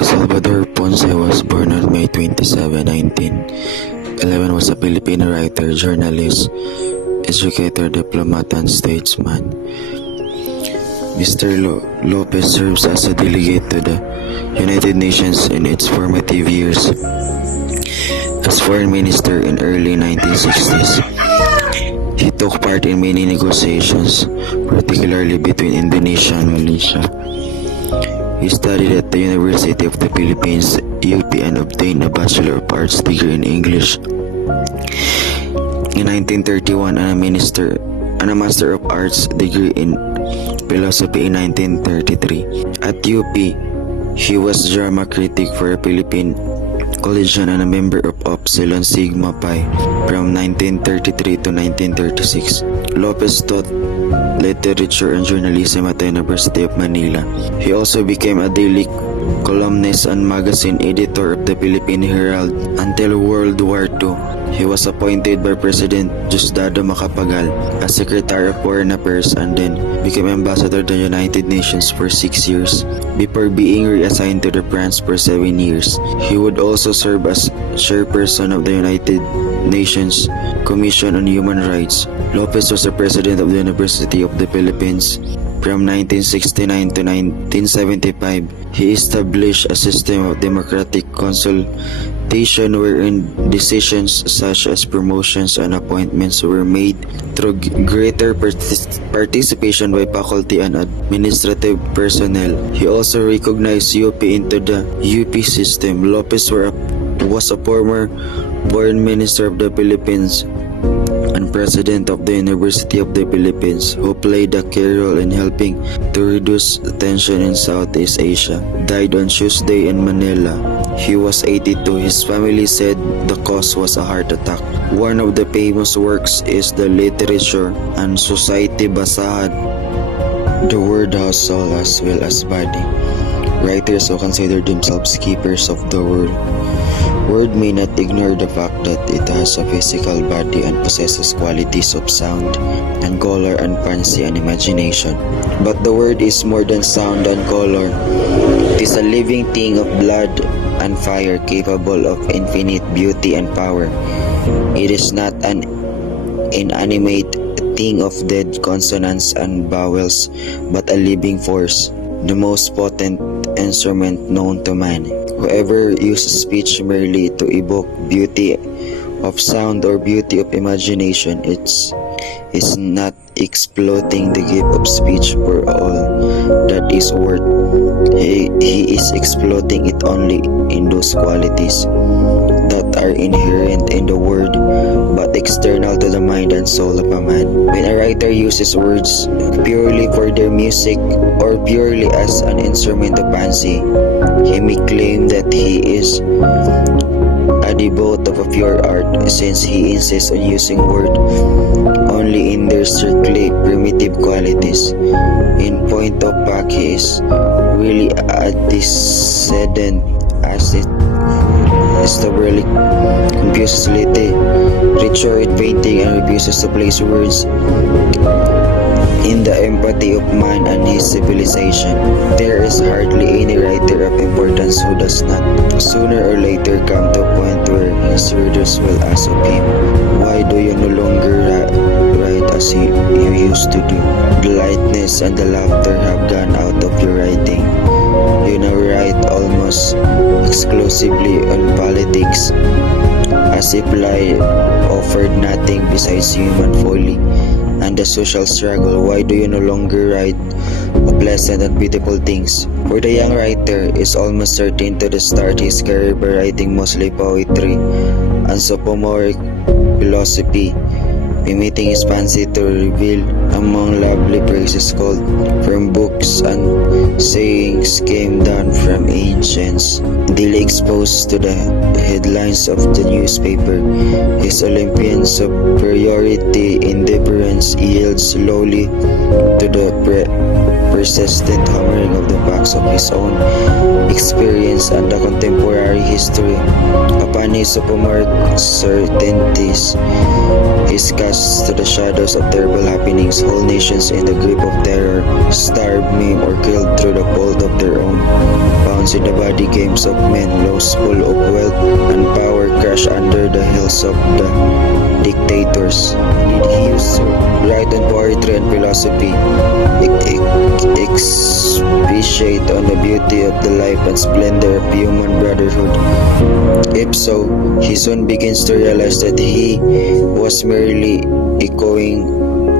Salvador Ponce was born on May 27, 1911. Was a Filipino writer, journalist, educator, diplomat, and statesman. Mr. Lopez serves as a delegate to the United Nations in its formative years as foreign minister in early 1960s. He took part in many negotiations, particularly between Indonesia and Malaysia. He studied at the University of the Philippines, UP, and obtained a Bachelor of Arts degree in English in 1931 and a Master of Arts degree in Philosophy in 1933. At UP, he was drama critic for a Philippine Collegian and a member of Upsilon Sigma Pi from 1933 to 1936. Lopez taught literature and journalism at the University of Manila. He also became a daily columnist and magazine editor of the Philippine Herald until World War II. He was appointed by President Diosdado Macapagal as Secretary of Foreign Affairs and then became Ambassador to the United Nations for 6 years before being reassigned to France for 7 years. He would also serve as chairperson of the United Nations Commission on Human Rights. Lopez was the president of the University of the Philippines from 1969 to 1975. He established a system of democratic consultation wherein decisions such as promotions and appointments were made through greater participation by faculty and administrative personnel. He also recognized UP into the UP system. Lopez was a former foreign minister of the Philippines and president of the University of the Philippines, who played a key role in helping to reduce tension in Southeast Asia. Died on Tuesday in Manila. He was 82. His family said the cause was a heart attack. One of the famous works is the Literature and Society Basahan, the word has soul as well as body. Writers who consider themselves keepers of the word may not ignore the fact that it has a physical body and possesses qualities of sound and color and fancy and imagination. But the word is more than sound and color. It is a living thing of blood and fire, capable of infinite beauty and power. It is not an inanimate thing of dead consonants and vowels, but a living force, the most potent instrument known to man. Whoever uses speech merely to evoke beauty of sound or beauty of imagination is not exploiting the gift of speech for all that is worth. He is exploiting it only in those qualities that are inherent in the word but external to the mind and soul of a man. When a writer uses words purely for their music or purely as an instrument of fancy, he may claim that he is a devote of a pure art, since he insists on using words only in their strictly primitive qualities. In point of fact, he is really a descendant, as it stubbornly confuses rhetoric painting and refuses to place words in the empathy of man and his civilization. There is hardly any writer of importance who does not sooner or later come to a point where his readers will ask of him, "Why do you no longer write as you used to do? The lightness and the laughter have gone out of your writing. You now write almost exclusively on politics, as if life offered nothing besides human folly and the social struggle. Why do you no longer write of pleasant and beautiful things?" For the young writer is almost certain to start his career by writing mostly poetry and sophomoric philosophy, permitting his fancy to reveal among lovely phrases called from books and sayings came down from ancients, daily exposed to the headlines of the newspaper. His Olympian superiority indifference yields slowly to the persistent hammering of the facts of his own experience and the contemporary history. Upon his sophomoric certainties, is cast to the shadows of terrible happenings, whole nations in the grip of terror, starved, maimed, or killed through the fault of their own. Bounds in the body games of men, lost full of wealth and power, crash under the heels of the dictators. Did he used to write on poetry and philosophy, expatiate on the beauty of the life and splendor of human brotherhood? If so, he soon begins to realize that he was merely echoing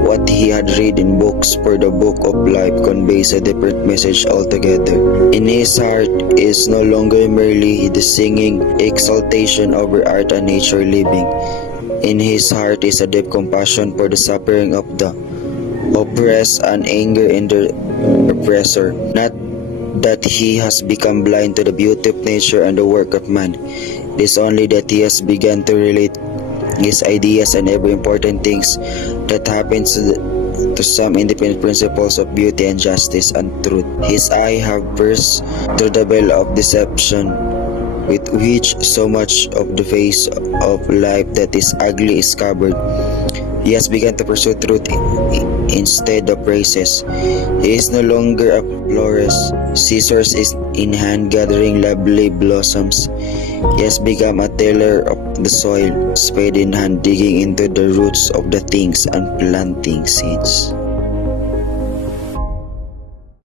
what he had read in books, for the book of life conveys a different message altogether. In his heart is no longer merely the singing exaltation over art and nature living. In his heart is a deep compassion for the suffering of the oppressed and anger in the oppressor. Not that he has become blind to the beauty of nature and the work of man. It is only that he has begun to relate his ideas and every important things that happens to some independent principles of beauty and justice and truth. His eye have burst through the veil of deception with which so much of the face of life that is ugly is covered. He has begun to pursue truth instead of praises. He is no longer a florist, scissors is in hand gathering lovely blossoms. He has become a tiller of the soil, spade in hand digging into the roots of the things and planting seeds.